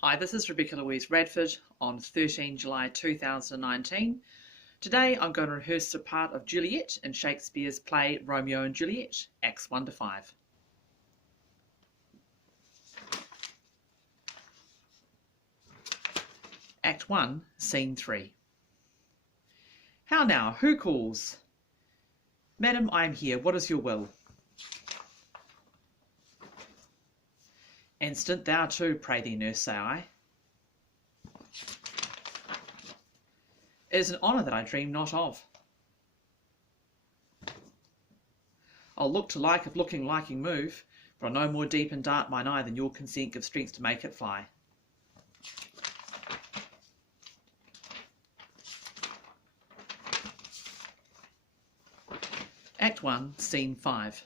Hi, this is Louise Radford on 13 July 2019. Today I'm going to rehearse the part of Juliet in Shakespeare's play Romeo and Juliet, Acts 1 to 5. Act 1, Scene 3. How now, who calls? Madam, I am here, what is your will? Instant, thou too, pray thee, nurse, say I. It is an honour that I dream not of. I'll look to like if looking liking move, for I no more deep and dart mine eye than your consent gives strength to make it fly. Act 1, Scene 5.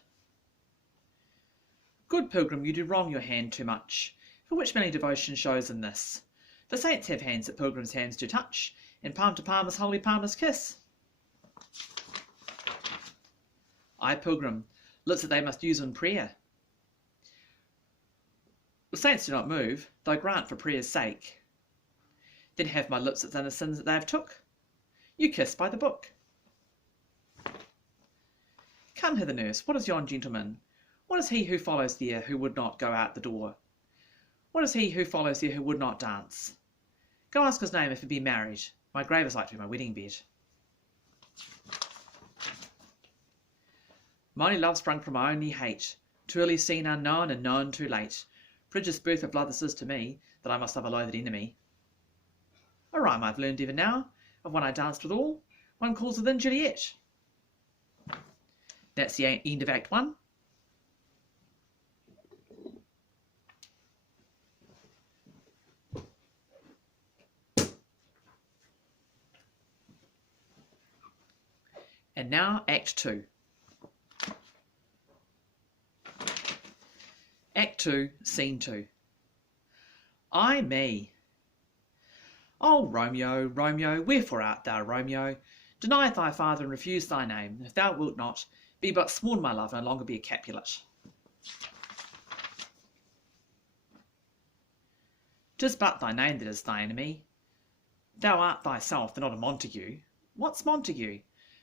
Good pilgrim, you do wrong your hand too much, for which many devotion shows in this. The saints have hands that pilgrims' hands do touch, and palm to palm as holy palmers kiss. I, pilgrim, lips that they must use in prayer. The saints do not move, though grant for prayer's sake. Then have my lips that the sins that they have took. You kiss by the book. Come hither, nurse, what is yon gentleman? What is he who follows there, who would not go out the door? What is he who follows there, who would not dance? Go ask his name if he be married. My grave is like to be my wedding bed. My only love sprung from my only hate, too early seen unknown and known too late. Prodigious birth of love this is to me, that I must love a loathed enemy. A rhyme I've learned even now, of one I danced withal, one calls within Juliet. That's the end of Act 1. And now Act 2. Act 2, Scene 2. Ay me. O Romeo, Romeo, wherefore art thou, Romeo? Deny thy father and refuse thy name, and if thou wilt not, be but sworn my love, no longer be a Capulet. 'Tis but thy name that is thy enemy. Thou art thyself, and not a Montague. What's Montague?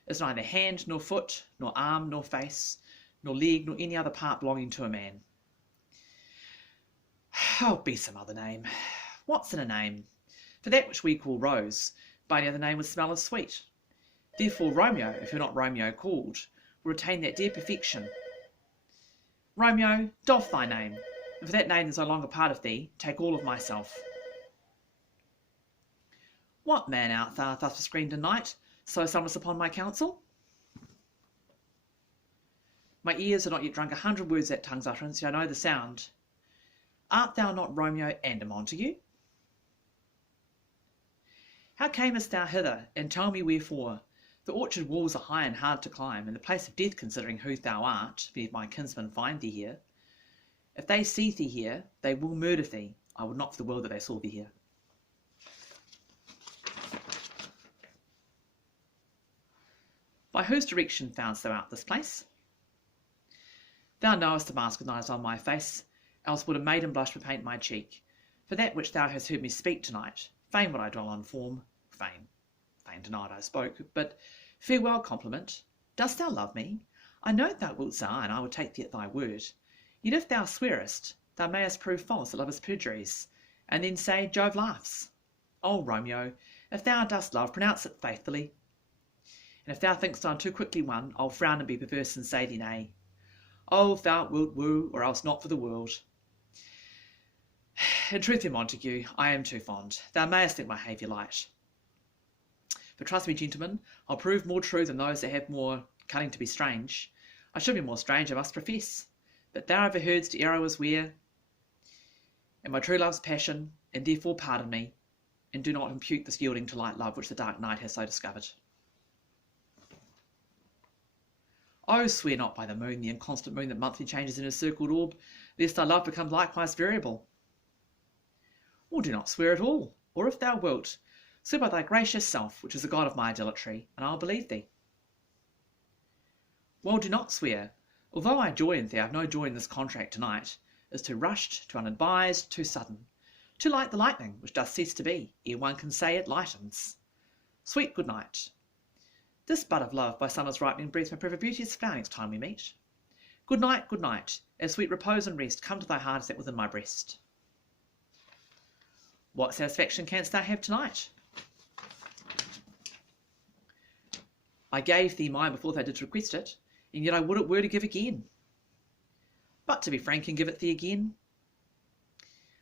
Is neither hand, nor foot, nor arm, nor face, nor leg, nor any other part belonging to a man. Oh, be some other name. What's in a name? For that which we call rose, by any other name would smell as sweet. Therefore Romeo, if you're not Romeo called, will retain that dear perfection. Romeo, doff thy name, and for that name is no longer part of thee, take all of myself. What man art thou thus screamed in night, so summonest upon my counsel? My ears are not yet drunk 100 words that tongue's utterance, yet I know the sound. Art thou not Romeo and a Montague? How camest thou hither, and tell me wherefore? The orchard walls are high and hard to climb, and the place of death considering who thou art, if my kinsmen find thee here. If they see thee here, they will murder thee. I would not for the world that they saw thee here. By whose direction foundst thou out this place? Thou knowest the mask of night is on my face, else would a maiden blush bepaint my cheek. For that which thou hast heard me speak tonight, fain would I dwell on form, fain tonight I spoke, but farewell compliment. Dost thou love me? I know thou wilt say, and I will take thee at thy word. Yet if thou swearest, thou mayest prove false that love is perjuries, and then say Jove laughs. O Romeo, if thou dost love, pronounce it faithfully. And if thou thinkst I am too quickly won, I'll frown and be perverse and say thee nay. Oh, if thou wilt woo, or else not for the world. In truth, dear Montague, I am too fond. Thou mayest think my behaviour light. But trust me, gentlemen, I'll prove more true than those that have more cunning to be strange. I should be more strange, I must profess. But thou overheardst the arrow is where, and my true love's passion, and therefore pardon me, and do not impute this yielding to light love which the dark night has so discovered. Oh, swear not by the moon, the inconstant moon that monthly changes in her circled orb, lest thy love become likewise variable. Or do not swear at all, or if thou wilt, swear by thy gracious self, which is the god of my idolatry, and I'll believe thee. Well, do not swear. Although I joy in thee, I have no joy in this contract tonight. Is too rushed, too unadvised, too sudden. Too light the lightning, which doth cease to be, ere one can say it lightens. Sweet good night. This bud of love by summer's ripening breath may prove a beauteous flower next time we meet. Good night, as sweet repose and rest come to thy heart as that within my breast. What satisfaction canst thou have tonight? I gave thee mine before thou didst request it, and yet I would it were to give again. But to be frank and give it thee again,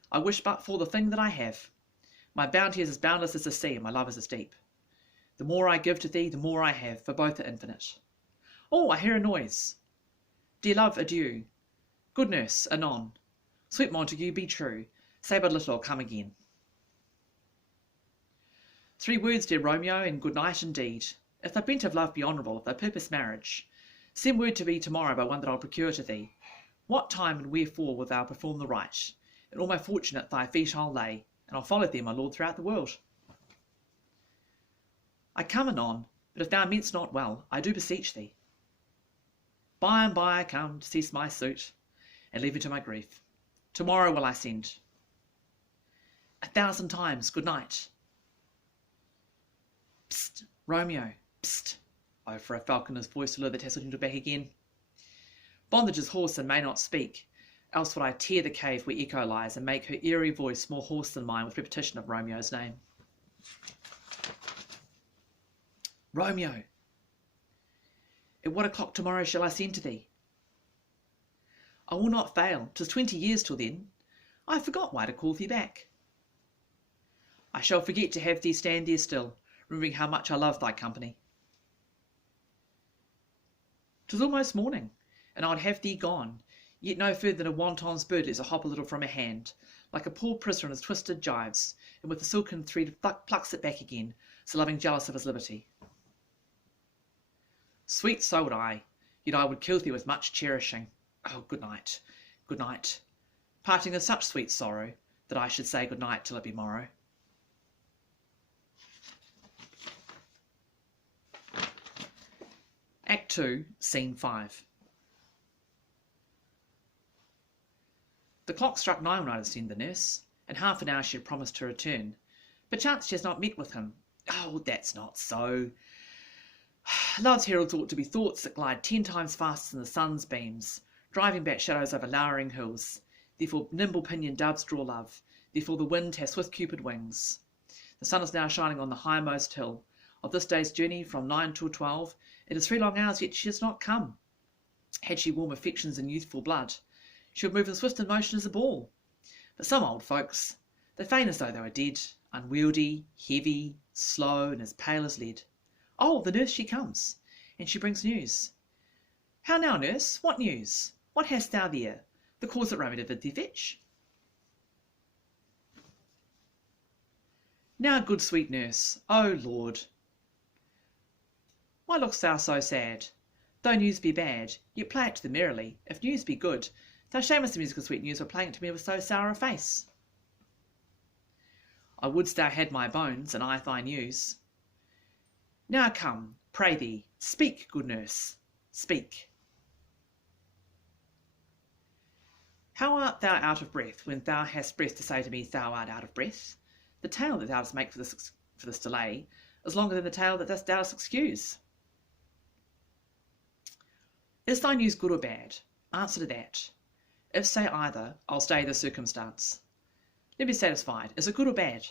I wish but for the thing that I have. My bounty is as boundless as the sea, and my love is as deep. The more I give to thee, the more I have, for both are infinite. Oh, I hear a noise. Dear love, adieu. Good nurse, anon. Sweet Montague, be true. Say but little, I'll come again. 3 words, dear Romeo, and good night indeed. If thy bent of love be honourable, if thy purpose marriage, send word to me tomorrow by one that I'll procure to thee. What time and wherefore wilt thou perform the rite? And all my fortune at thy feet I'll lay, and I'll follow thee, my lord, throughout the world. I come anon, but if thou mean'st not well, I do beseech thee. By and by I come to cease my suit, and leave me to my grief. Tomorrow will I send. 1,000 times good night. Psst, Romeo, psst. Oh, for a falconer's voice to lure the tasselled him back again. Bondage is hoarse and may not speak, else would I tear the cave where echo lies, and make her eerie voice more hoarse than mine with repetition of Romeo's name. Romeo, at what o'clock tomorrow shall I send to thee? I will not fail, 'tis 20 years till then. I forgot why to call thee back. I shall forget to have thee stand there still, remembering how much I love thy company. 'Tis almost morning, and I would have thee gone, yet no further than a wanton's bird lets a hop a little from her hand, like a poor prisoner in his twisted gyves, and with the silken thread plucks it back again, so loving jealous of his liberty. Sweet, so would I, yet I would kill thee with much cherishing. Oh, good night, good night. Parting is such sweet sorrow, that I should say good night till it be morrow. Act 2, Scene 5. The clock struck 9 when I had seen the nurse, and half an hour she had promised to return. Perchance she has not met with him. Oh, that's not so. Love's heralds ought to be thoughts that glide 10 times faster than the sun's beams, driving back shadows over lowering hills. Therefore nimble pinioned doves draw love, therefore the wind has swift Cupid wings. The sun is now shining on the highmost hill. Of this day's journey from 9 till 12, it is 3 long hours, yet she has not come. Had she warm affections and youthful blood, she would move in swift and motion as a ball. But some old folks, they feign as though they were dead, unwieldy, heavy, slow, and as pale as lead. Oh, the nurse she comes, and she brings news. How now, nurse, what news? What hast thou there? The cause that Romeo did thee fetch? Now, good sweet nurse, O Lord, why look'st thou so sad? Though news be bad, yet play it to them merrily. If news be good, thou shamest the musical sweet news for playing it to me with so sour a face. I wouldst thou had my bones, and I thy news. Now come, pray thee, speak, good nurse, speak. How art thou out of breath, when thou hast breath to say to me thou art out of breath? The tale that thou dost make for this delay is longer than the tale that thou dost excuse. Is thy news good or bad? Answer to that. If say either, I'll stay the circumstance. Let me be satisfied. Is it good or bad?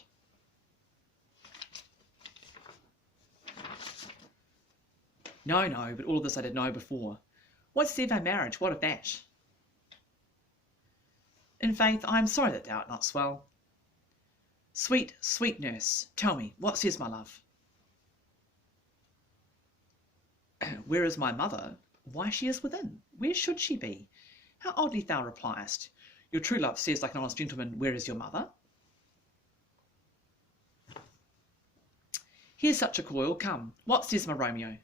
No, but all of this I did know before. What's said of our marriage? What of that? In faith, I am sorry that thou art not swell. Sweet, sweet nurse, tell me, what says my love? Where is my mother? Why, she is within. Where should she be? How oddly thou repliest. Your true love says like an honest gentleman, where is your mother? Here's such a coil, come. What says my Romeo?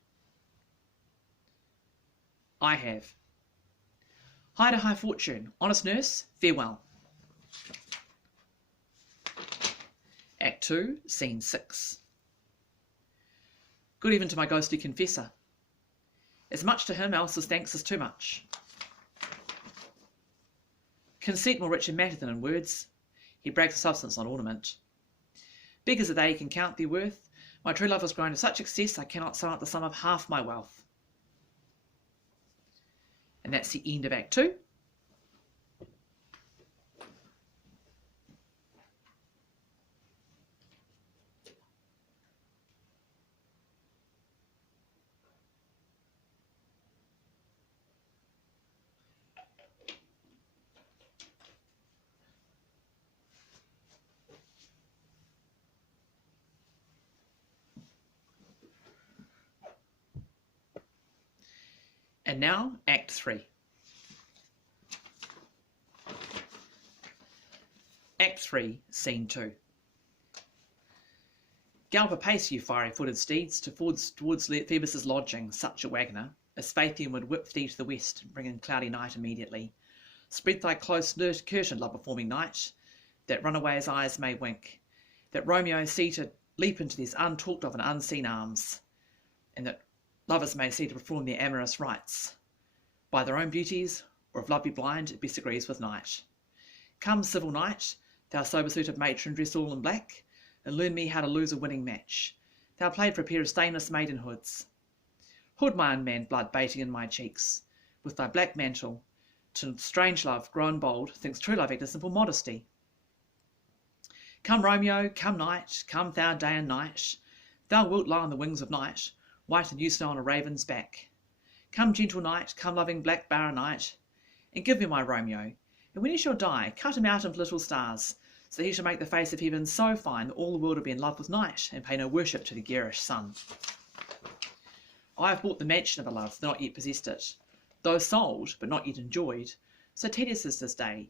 I have. High to high fortune. Honest nurse, farewell. Act 2, Scene 6. Good even to my ghostly confessor. As much to him, else as thanks is too much. Conceit more rich in matter than in words. He brags of substance, not ornament. Beggars are they can count their worth. My true love has grown to such excess I cannot sum up the sum of half my wealth. And that's the end of Act 2. And now, Act 3. Act 3, Scene 2. Gallop apace, you fiery-footed steeds, towards Phoebus's lodging, such a waggoner, as Phaethium would whip thee to the west, and bring in cloudy night immediately. Spread thy close curtain, love-performing night, that runaways' eyes may wink, that Romeo see to leap into these untalked of and unseen arms, and that lovers may see to perform their amorous rites. By their own beauties, or if love be blind, it best agrees with night. Come, civil knight, thou sober-suited matron dressed all in black, and learn me how to lose a winning match. Thou played for a pair of stainless maidenhoods. Hood my unmanned blood bating in my cheeks, with thy black mantle, to strange love, grown bold, thinks true love act a simple modesty. Come, Romeo, come, night, come thou day and night, thou wilt lie on the wings of night, white and new snow on a raven's back. Come, gentle night, come, loving black barren night, and give me my Romeo, and when he shall die, cut him out into little stars, so that he shall make the face of heaven so fine that all the world will be in love with night, and pay no worship to the garish sun. I have bought the mansion of a love, though not yet possessed it, though sold, but not yet enjoyed. So tedious is this day,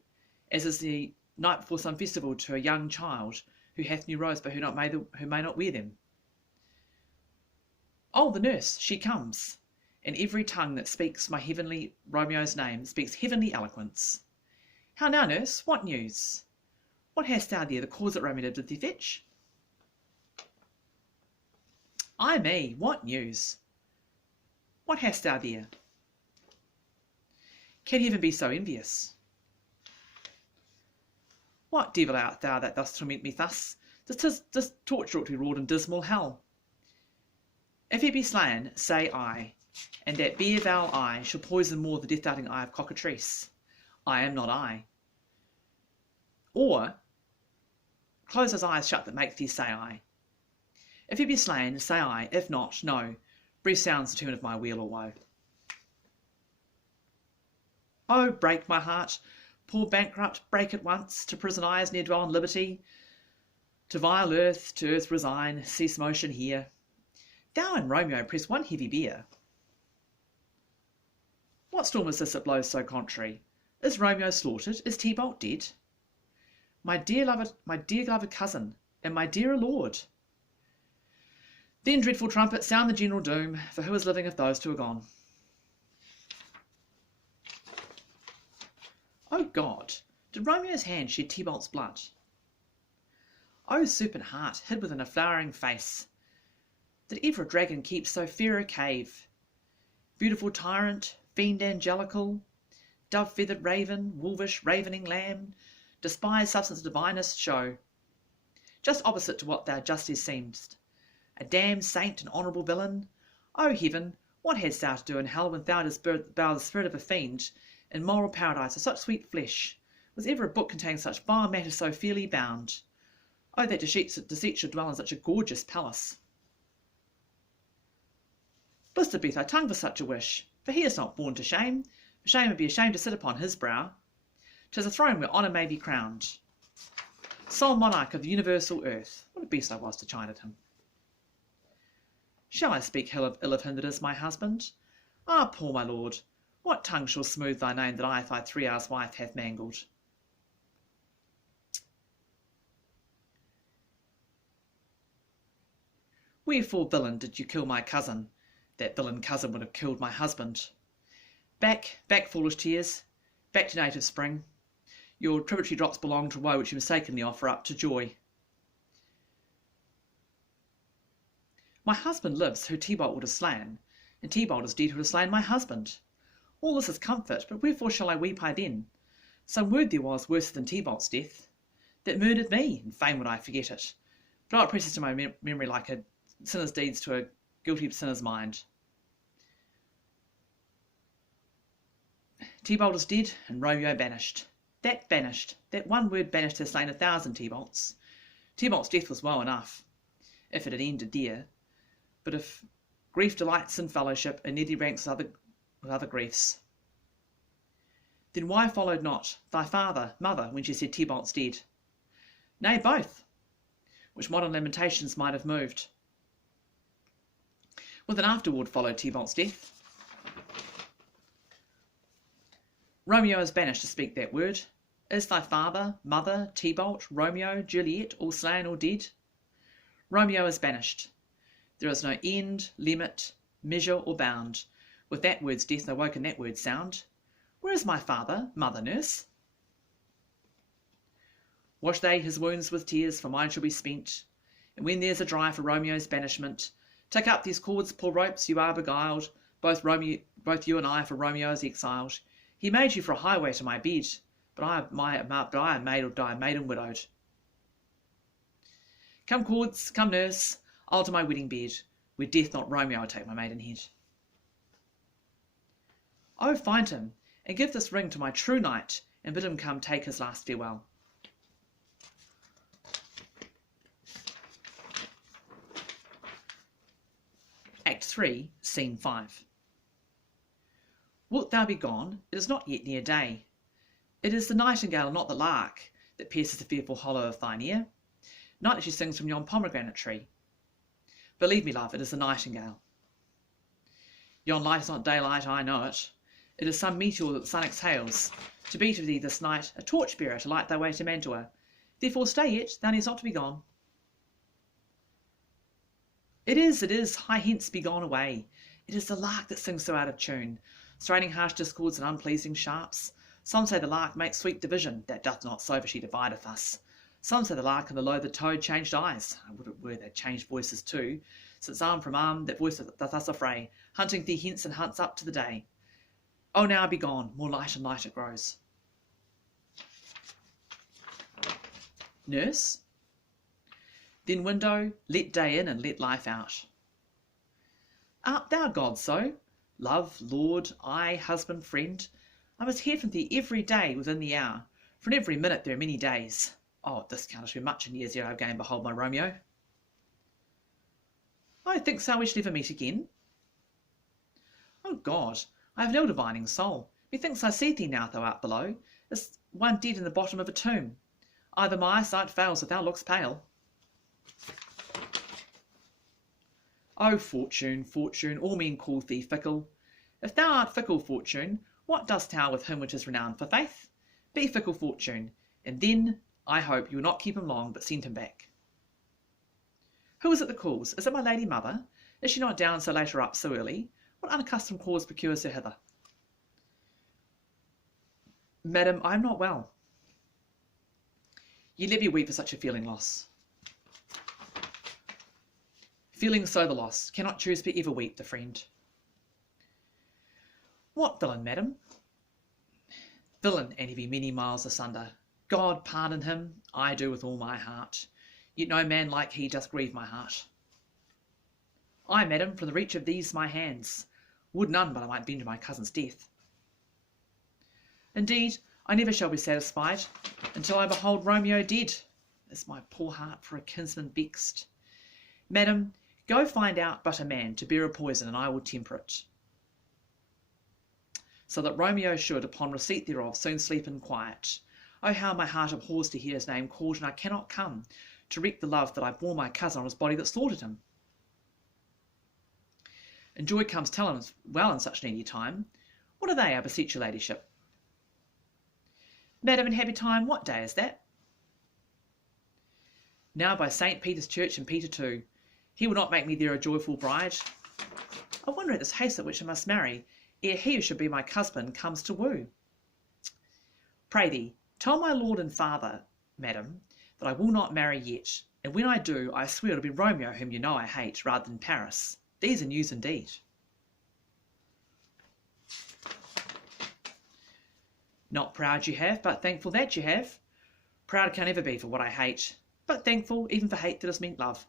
as is the night before some festival to a young child, who hath new robes, but who may not wear them. Oh, the nurse, she comes, and every tongue that speaks my heavenly Romeo's name speaks heavenly eloquence. How now, nurse, what news? What hast thou there, the cause that Romeo did thee fetch? Ay me, what news? What hast thou there? Can heaven be so envious? What devil art thou that thus torment me thus? This torture ought to be wrought in dismal hell. If he be slain, say I, and that bare foul eye shall poison more the death-darting eye of cockatrice. I am not I. Or, close those eyes shut that make thee say I. If he be slain, say I, if not, no. Brief sounds the tune of my weal or woe. Oh, break my heart, poor bankrupt, break at once, to prison eyes ne'er dwell in liberty, to vile earth, to earth resign, cease motion here. Thou and Romeo press one heavy bier. What storm is this that blows so contrary? Is Romeo slaughtered? Is Tybalt dead? My dear beloved cousin, and my dearer lord. Then, dreadful trumpet, sound the general doom, for who is living if those two are gone? O God, did Romeo's hand shed Tybalt's blood? O serpent heart, hid within a flowering face, did ever a dragon keep so fair a cave? Beautiful tyrant, fiend angelical, dove-feathered raven, wolvish ravening lamb, despised substance of divinest show, just opposite to what thou justly seemst, a damned saint and honourable villain. O heaven, what hadst thou to do in hell when thou didst bow the spirit of a fiend in moral paradise of such sweet flesh? Was ever a book containing such vile matter so fairly bound? O that deceit should dwell in such a gorgeous palace! Blistered be thy tongue for such a wish, for he is not born to shame, for shame would be ashamed to sit upon his brow. 'Tis a throne where honour may be crowned. Sole monarch of the universal earth, what a beast I was to chide at him. Shall I speak ill of him that is my husband? Ah, poor my lord, what tongue shall smooth thy name that I, thy 3 hours wife, hath mangled? Wherefore, villain, did you kill my cousin? That villain cousin would have killed my husband. Back, back, foolish tears, back to native spring. Your tributary drops belong to woe which you mistakenly offer up to joy. My husband lives who Tybalt would have slain, and Tybalt is dead who would have slain my husband. All this is comfort, but wherefore shall I weep I then? Some word there was worse than Tybalt's death. that murdered me, and fain would I forget it. But it presses to my memory like a sinner's deeds to a guilty sinner's mind. Tybalt is dead, and Romeo banished. That one word banished has slain 1,000 Tybalts. Tybalt's death was woe enough, if it had ended there. But if grief delights in fellowship, and nearly ranks with other griefs, then why followed not thy father, mother, when she said Tybalt's dead? Nay, both, which modern lamentations might have moved. With an afterward followed Tybalt's death. Romeo is banished to speak that word. Is thy father, mother, Tybalt, Romeo, Juliet, all slain or dead? Romeo is banished. There is no end, limit, measure, or bound. With that word's death awoke in that word's sound. Where is my father, mother, nurse? Wash they his wounds with tears, for mine shall be spent. And when there's a dry for Romeo's banishment, take up these cords, poor ropes, you are beguiled, both you and I, for Romeo is exiled. He made you for a highway to my bed, but I am made or die, maid and widowed. Come cords, come nurse, I'll to my wedding bed, where death not Romeo take my maiden head. Oh, find him, and give this ring to my true knight, and bid him come take his last farewell. Act 3, Scene 5. Wilt thou be gone? It is not yet near day. It is the nightingale, not the lark, that pierces the fearful hollow of thine ear. Nightly she sings from yon pomegranate tree. Believe me, love, it is the nightingale. Yon light is not daylight, I know it. It is some meteor that the sun exhales, to be to thee this night a torch-bearer to light thy way to Mantua. Therefore stay yet, thou needst not to be gone. It is, hie hence, be gone away. It is the lark that sings so out of tune, straining harsh discords and unpleasing sharps. Some say the lark makes sweet division, that doth not so, for she divideth us. Some say the lark and the loathed toad changed eyes. I would it were they changed voices too, since arm from arm that voice doth us affray, hunting thee hence and hunts up to the day. Oh, now be gone, more light and light it grows. Nurse? Then window, let day in and let life out. Art thou God so? Love, Lord, I, husband, friend, I must hear from thee every day within the hour, for in every minute there are many days. Oh, at this count I shall be much in years ere I again behold my Romeo. I think so we shall ever meet again. Oh God, I have an ill-divining soul. Methinks I see thee now thou art below, as one dead in the bottom of a tomb. Either my eyesight fails, if thou look'st pale. O Fortune, Fortune, all men call thee fickle. If thou art fickle, Fortune, what dost thou with him which is renowned for faith? Be fickle, Fortune, and then, I hope, you will not keep him long, but send him back. Who is it that calls? Is it my lady mother? Is she not down so late or up so early? What unaccustomed cause procures her hither? Madam, I am not well. Ye let me weep for such a feeling loss. Feeling so the loss, cannot choose but ever weep the friend. What villain, madam? Villain, and he be many miles asunder. God pardon him, I do with all my heart. Yet no man like he doth grieve my heart. I, madam, from the reach of these my hands, would none but I might bend my cousin's death. Indeed, I never shall be satisfied until I behold Romeo dead. Is my poor heart for a kinsman vexed? Madam, go find out but a man to bear a poison, and I will temper it, so that Romeo should, upon receipt thereof, soon sleep in quiet. Oh, how my heart abhors to hear his name called, and I cannot come to wreak the love that I bore my cousin on his body that slaughtered him. And joy comes tell him well in such needy time. What are they, I beseech your ladyship? Madam, in happy time, what day is that? Now by St. Peter's Church and Peter too. He will not make me there a joyful bride. I wonder at this haste at which I must marry, ere he who should be my husband comes to woo. Pray thee, tell my lord and father, madam, that I will not marry yet, and when I do, I swear it'll be Romeo, whom you know I hate, rather than Paris. These are news indeed. Not proud you have, but thankful that you have. Proud can never be for what I hate, but thankful even for hate that has meant love.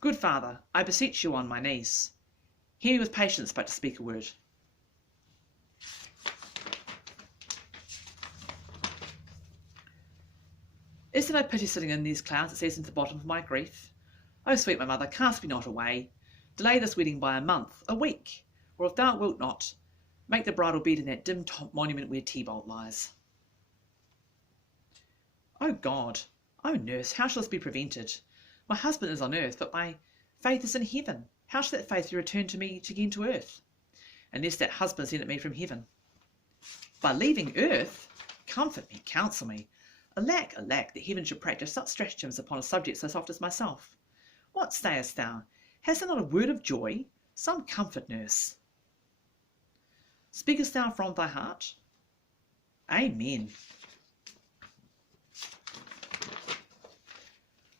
Good Father, I beseech you on my knees, hear me with patience but to speak a word. Is there no pity sitting in these clouds that sees into the bottom of my grief? O sweet my mother, cast me not away. Delay this wedding by a month, a week, or if thou wilt not, make the bridal bed in that dim top monument where Tybalt lies. O God, O nurse, how shall this be prevented? My husband is on earth, but my faith is in heaven. How shall that faith be returned to me again to earth, unless that husband sent it me from heaven? By leaving earth? Comfort me, counsel me. Alack, alack, that heaven should practise such stratagems upon a subject so soft as myself. What sayest thou? Hast thou not a word of joy? Some comfort, nurse. Speakest thou from thy heart? Amen.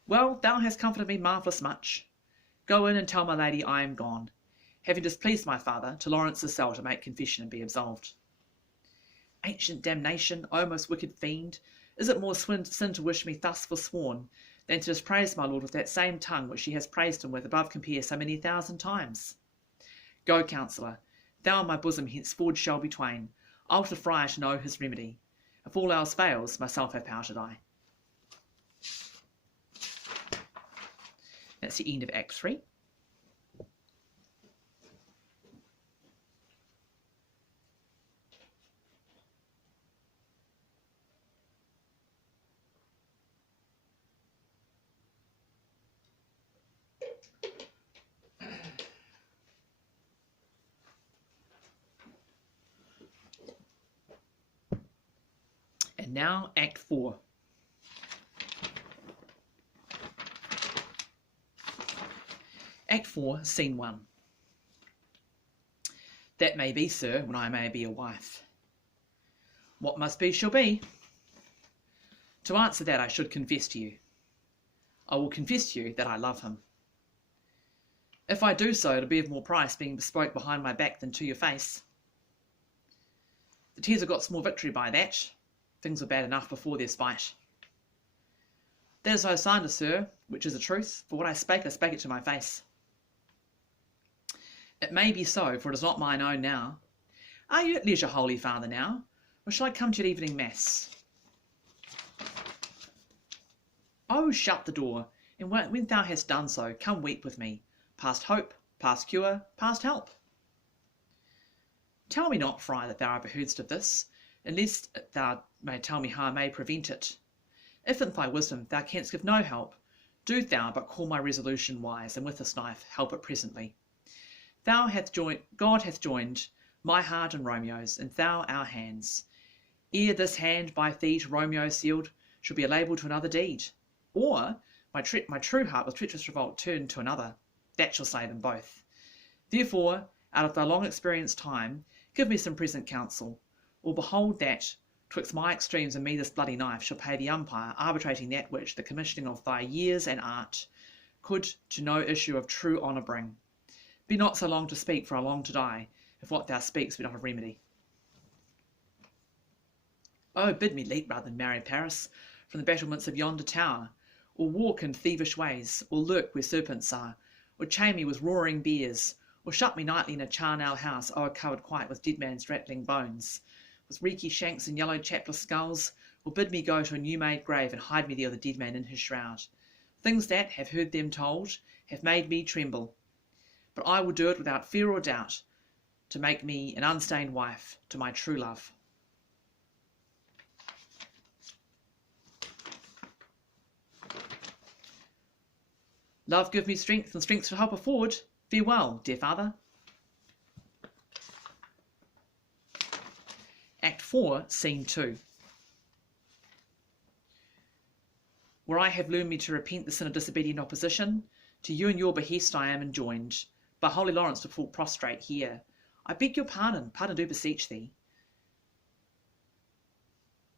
Well, thou hast comforted me marvellous much. Go in and tell my lady I am gone, having displeased my father, to Lawrence's cell to make confession and be absolved. Ancient damnation, O most wicked fiend, is it more sin to wish me thus forsworn, than to dispraise my lord with that same tongue which she has praised him with above compare so many thousand times? Go, counsellor, thou and my bosom henceforward shall be twain. I'll to the friar to know his remedy. If all else fails, myself have power to die. That's the end of Act 3. And now Act 4. Act 4, Scene 1. That may be, sir, when I may be a wife. What must be shall be. To answer that I should confess to you. I will confess to you that I love him. If I do so, it'll be of more price being bespoke behind my back than to your face. The tears have got small victory by that. Things were bad enough before their spite. That is no slander, sir, which is the truth, for what I spake it to my face. It may be so, for it is not mine own now. Are you at leisure, holy father, now, or shall I come to your evening mass? Oh, shut the door, and when thou hast done so, come weep with me, past hope, past cure, past help. Tell me not, friar, that thou art behoodst of this, unless thou may tell me how I may prevent it. If in thy wisdom thou canst give no help, do thou but call my resolution wise, and with this knife help it presently. God hath joined my heart and Romeo's, and thou our hands. Ere this hand by thee to Romeo sealed should be a label to another deed, or my true heart with treacherous revolt turned to another, that shall slay them both. Therefore, out of thy long experienced time, give me some present counsel, or behold that, twixt my extremes and me this bloody knife shall pay the umpire, arbitrating that which the commissioning of thy years and art could to no issue of true honour bring. Be not so long to speak, for I long to die, if what thou speakst be not of remedy. Oh, bid me leap rather than marry Paris, from the battlements of yonder tower, or walk in thievish ways, or lurk where serpents are, or chain me with roaring bears, or shut me nightly in a charnel house, o'ercovered quite with dead man's rattling bones, with reeky shanks and yellow chapless skulls, or bid me go to a new-made grave and hide me there with the dead man in his shroud. Things that, have heard them told, have made me tremble. But I will do it without fear or doubt, to make me an unstained wife to my true love. Love give me strength, and strength to help afford. Farewell, dear father. Act 4, Scene 2. Where I have learned me to repent the sin of disobedient opposition, to you and your behest I am enjoined, by holy Lawrence to fall prostrate here. I beg your pardon do beseech thee.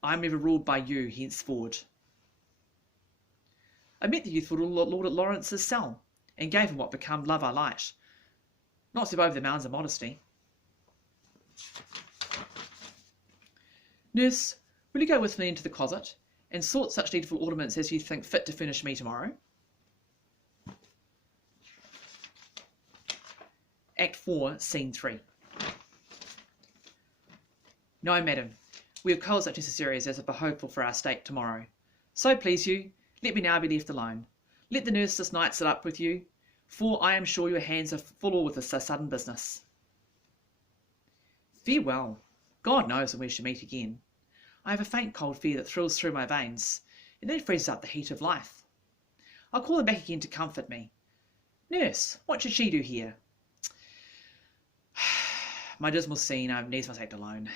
I am ever ruled by you henceforward. I met the youthful lord at Lawrence's cell, and gave him what become love I light, not step over the mounds of modesty. Nurse, Will you go with me into the closet and sort such needful ornaments as you think fit to furnish me tomorrow? Act 4, Scene 3. No, madam, we have coals such necessary as are behoveful for our state tomorrow. So please you, let me now be left alone. Let the nurse this night sit up with you, for I am sure your hands are full with this sudden business. Farewell. God knows when we shall meet again. I have a faint cold fear that thrills through my veins, and then freezes up the heat of life. I'll call them back again to comfort me. Nurse, what should she do here? My dismal scene I needs must act alone.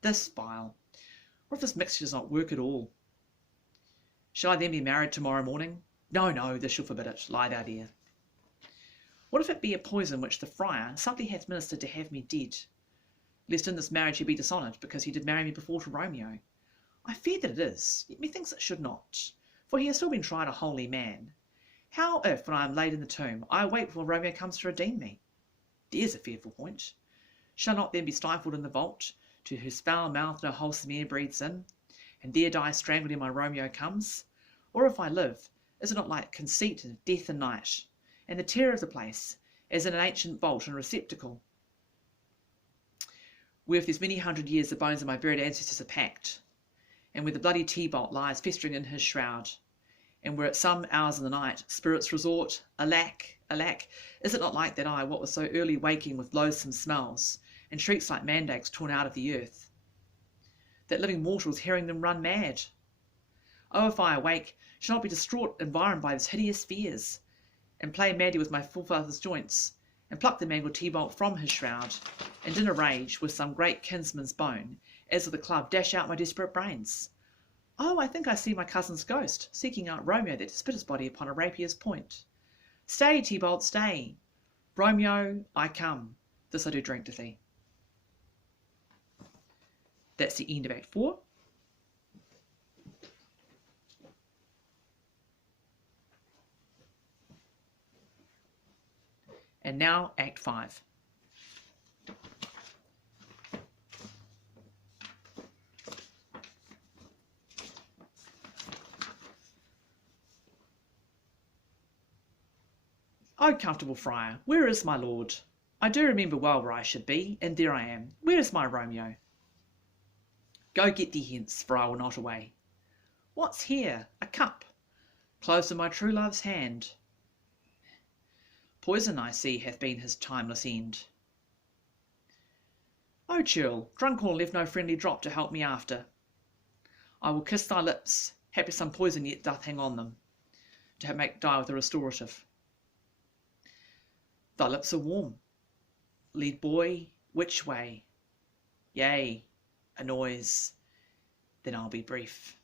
This vile. What if this mixture does not work at all? Shall I then be married tomorrow morning? No, this shall forbid it. Lie thou there. What if it be a poison which the friar subtly hath ministered to have me dead, lest in this marriage he be dishonoured, because he did marry me before to Romeo? I fear that it is, yet methinks it should not, for he has still been tried a holy man. How if, when I am laid in the tomb, I awake before Romeo comes to redeem me? There's a fearful point. Shall not then be stifled in the vault, to whose foul mouth no wholesome air breathes in, and there die strangled ere my Romeo comes? Or if I live, is it not like conceit and death and night, and the terror of the place, as in an ancient vault and receptacle, where for these many hundred years the bones of my buried ancestors are packed, and where the bloody Tybalt lies festering in his shroud, and where at some hours in the night spirits resort? Alack, is it not like that I, what was so early waking with loathsome smells, and shrieks like mandrakes torn out of the earth, that living mortals hearing them run mad? Oh, if I awake, shall not be distraught, environed by these hideous fears, and play madly with my forefather's joints, and pluck the mangled Tybalt from his shroud, and in a rage, with some great kinsman's bone, as with a club, dash out my desperate brains? Oh, I think I see my cousin's ghost, seeking out Romeo that spit his body upon a rapier's point. Stay, Tybalt, stay. Romeo, I come. This I do drink to thee. That's the end of Act 4. And now Act 5. O comfortable friar, where is my lord? I do remember well where I should be, and there I am. Where is my Romeo? Go get thee hence, for I will not away. What's here? A cup, close in my true love's hand. Poison, I see, hath been his timeless end. O churl, drunk or left no friendly drop to help me after. I will kiss thy lips, haply some poison yet doth hang on them, to make die with a restorative. Thy lips are warm. Lead, boy, which way? Yea, a noise, then I'll be brief.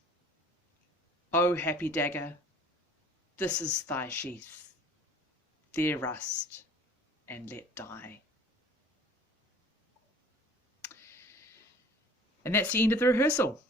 O happy dagger, this is thy sheath. There rust, and let die. And that's the end of the rehearsal.